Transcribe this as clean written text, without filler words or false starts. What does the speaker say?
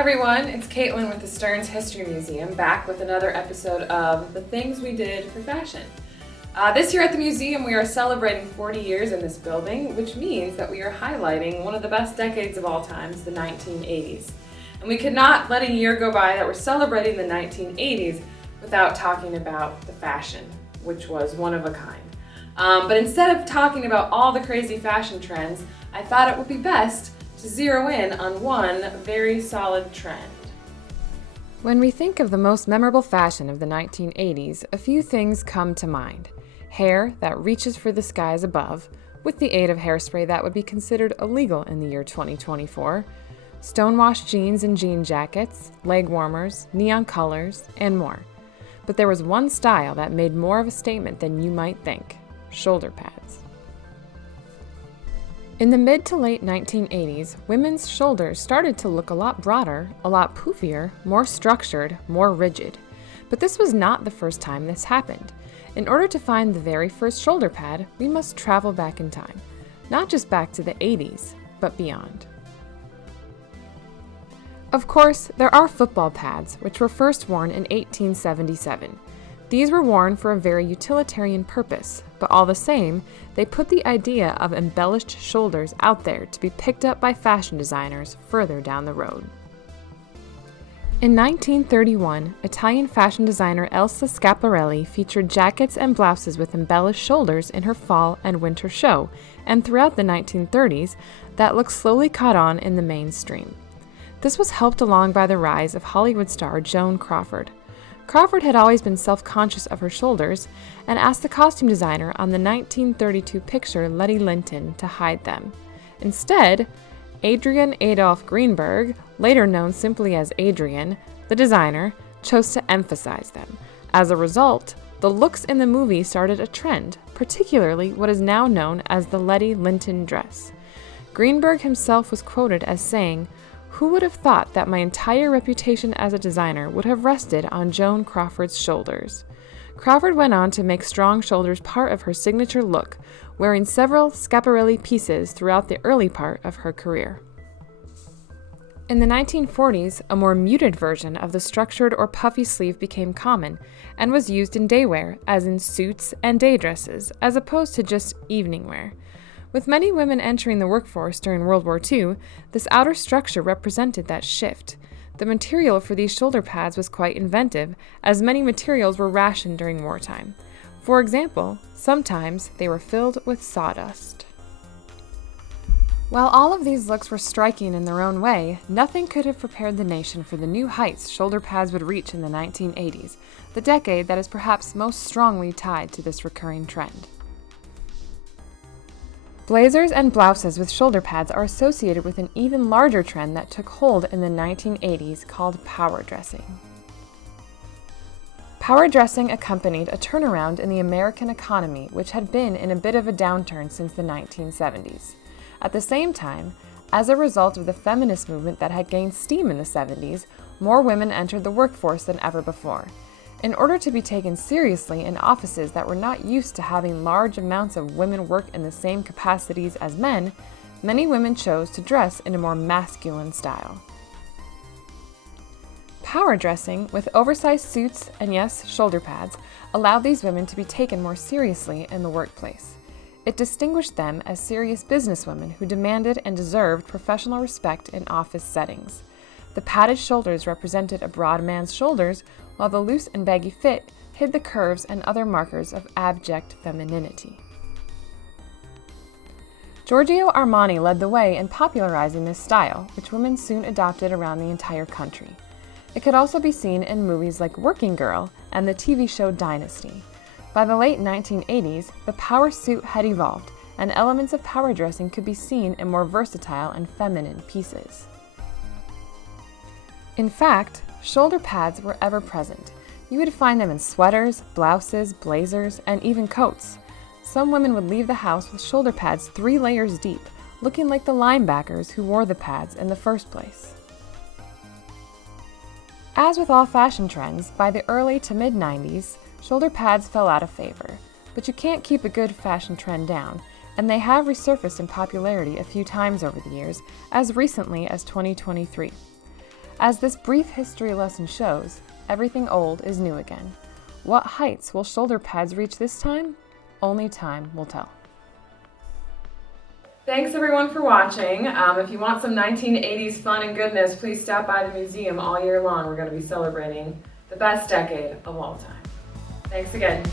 everyone, it's Caitlin with the Stearns History Museum, back with another episode of The Things We Did for Fashion. This year at the museum we are celebrating 40 years in this building, which means that we are highlighting one of the best decades of all times, the 1980s. And we could not let a year go by that we're celebrating the 1980s without talking about the fashion, which was one of a kind. But instead of talking about all the crazy fashion trends, I thought it would be best to zero in on one very solid trend. When we think of the most memorable fashion of the 1980s, a few things come to mind. Hair that reaches for the skies above, with the aid of hairspray that would be considered illegal in the year 2024, stonewashed jeans and jean jackets, leg warmers, neon colors, and more. But there was one style that made more of a statement than you might think: shoulder pads. In the mid to late 1980s, women's shoulders started to look a lot broader, a lot poofier, more structured, more rigid. But this was not the first time this happened. In order to find the very first shoulder pad, we must travel back in time. Not just back to the 80s, but beyond. Of course, there are football pads, which were first worn in 1877. These were worn for a very utilitarian purpose, but all the same, they put the idea of embellished shoulders out there to be picked up by fashion designers further down the road. In 1931, Italian fashion designer Elsa Schiaparelli featured jackets and blouses with embellished shoulders in her fall and winter show, and throughout the 1930s, that look slowly caught on in the mainstream. This was helped along by the rise of Hollywood star Joan Crawford. Crawford had always been self-conscious of her shoulders and asked the costume designer on the 1932 picture Letty Linton to hide them. Instead, Adrian Adolph Greenberg, later known simply as Adrian, the designer, chose to emphasize them. As a result, the looks in the movie started a trend, particularly what is now known as the Letty Linton dress. Greenberg himself was quoted as saying, "Who would have thought that my entire reputation as a designer would have rested on Joan Crawford's shoulders?" Crawford went on to make strong shoulders part of her signature look, wearing several Schiaparelli pieces throughout the early part of her career. In the 1940s, a more muted version of the structured or puffy sleeve became common and was used in day wear, as in suits and day dresses, as opposed to just evening wear. With many women entering the workforce during World War II, this outer structure represented that shift. The material for these shoulder pads was quite inventive, as many materials were rationed during wartime. For example, sometimes they were filled with sawdust. While all of these looks were striking in their own way, nothing could have prepared the nation for the new heights shoulder pads would reach in the 1980s, the decade that is perhaps most strongly tied to this recurring trend. Blazers and blouses with shoulder pads are associated with an even larger trend that took hold in the 1980s called power dressing. Power dressing accompanied a turnaround in the American economy, which had been in a bit of a downturn since the 1970s. At the same time, as a result of the feminist movement that had gained steam in the 70s, more women entered the workforce than ever before. In order to be taken seriously in offices that were not used to having large amounts of women work in the same capacities as men, many women chose to dress in a more masculine style. Power dressing, with oversized suits and yes, shoulder pads, allowed these women to be taken more seriously in the workplace. It distinguished them as serious businesswomen who demanded and deserved professional respect in office settings. The padded shoulders represented a broad man's shoulders, while the loose and baggy fit hid the curves and other markers of abject femininity. Giorgio Armani led the way in popularizing this style, which women soon adopted around the entire country. It could also be seen in movies like Working Girl and the TV show Dynasty. By the late 1980s, the power suit had evolved, and elements of power dressing could be seen in more versatile and feminine pieces. In fact, shoulder pads were ever present. You would find them in sweaters, blouses, blazers, and even coats. Some women would leave the house with shoulder pads 3 layers deep, looking like the linebackers who wore the pads in the first place. As with all fashion trends, by the early to mid-90s, shoulder pads fell out of favor. But you can't keep a good fashion trend down, and they have resurfaced in popularity a few times over the years, as recently as 2023. As this brief history lesson shows, everything old is new again. What heights will shoulder pads reach this time? Only time will tell. Thanks everyone for watching. If you want some 1980s fun and goodness, please stop by the museum all year long. We're going to be celebrating the best decade of all time. Thanks again.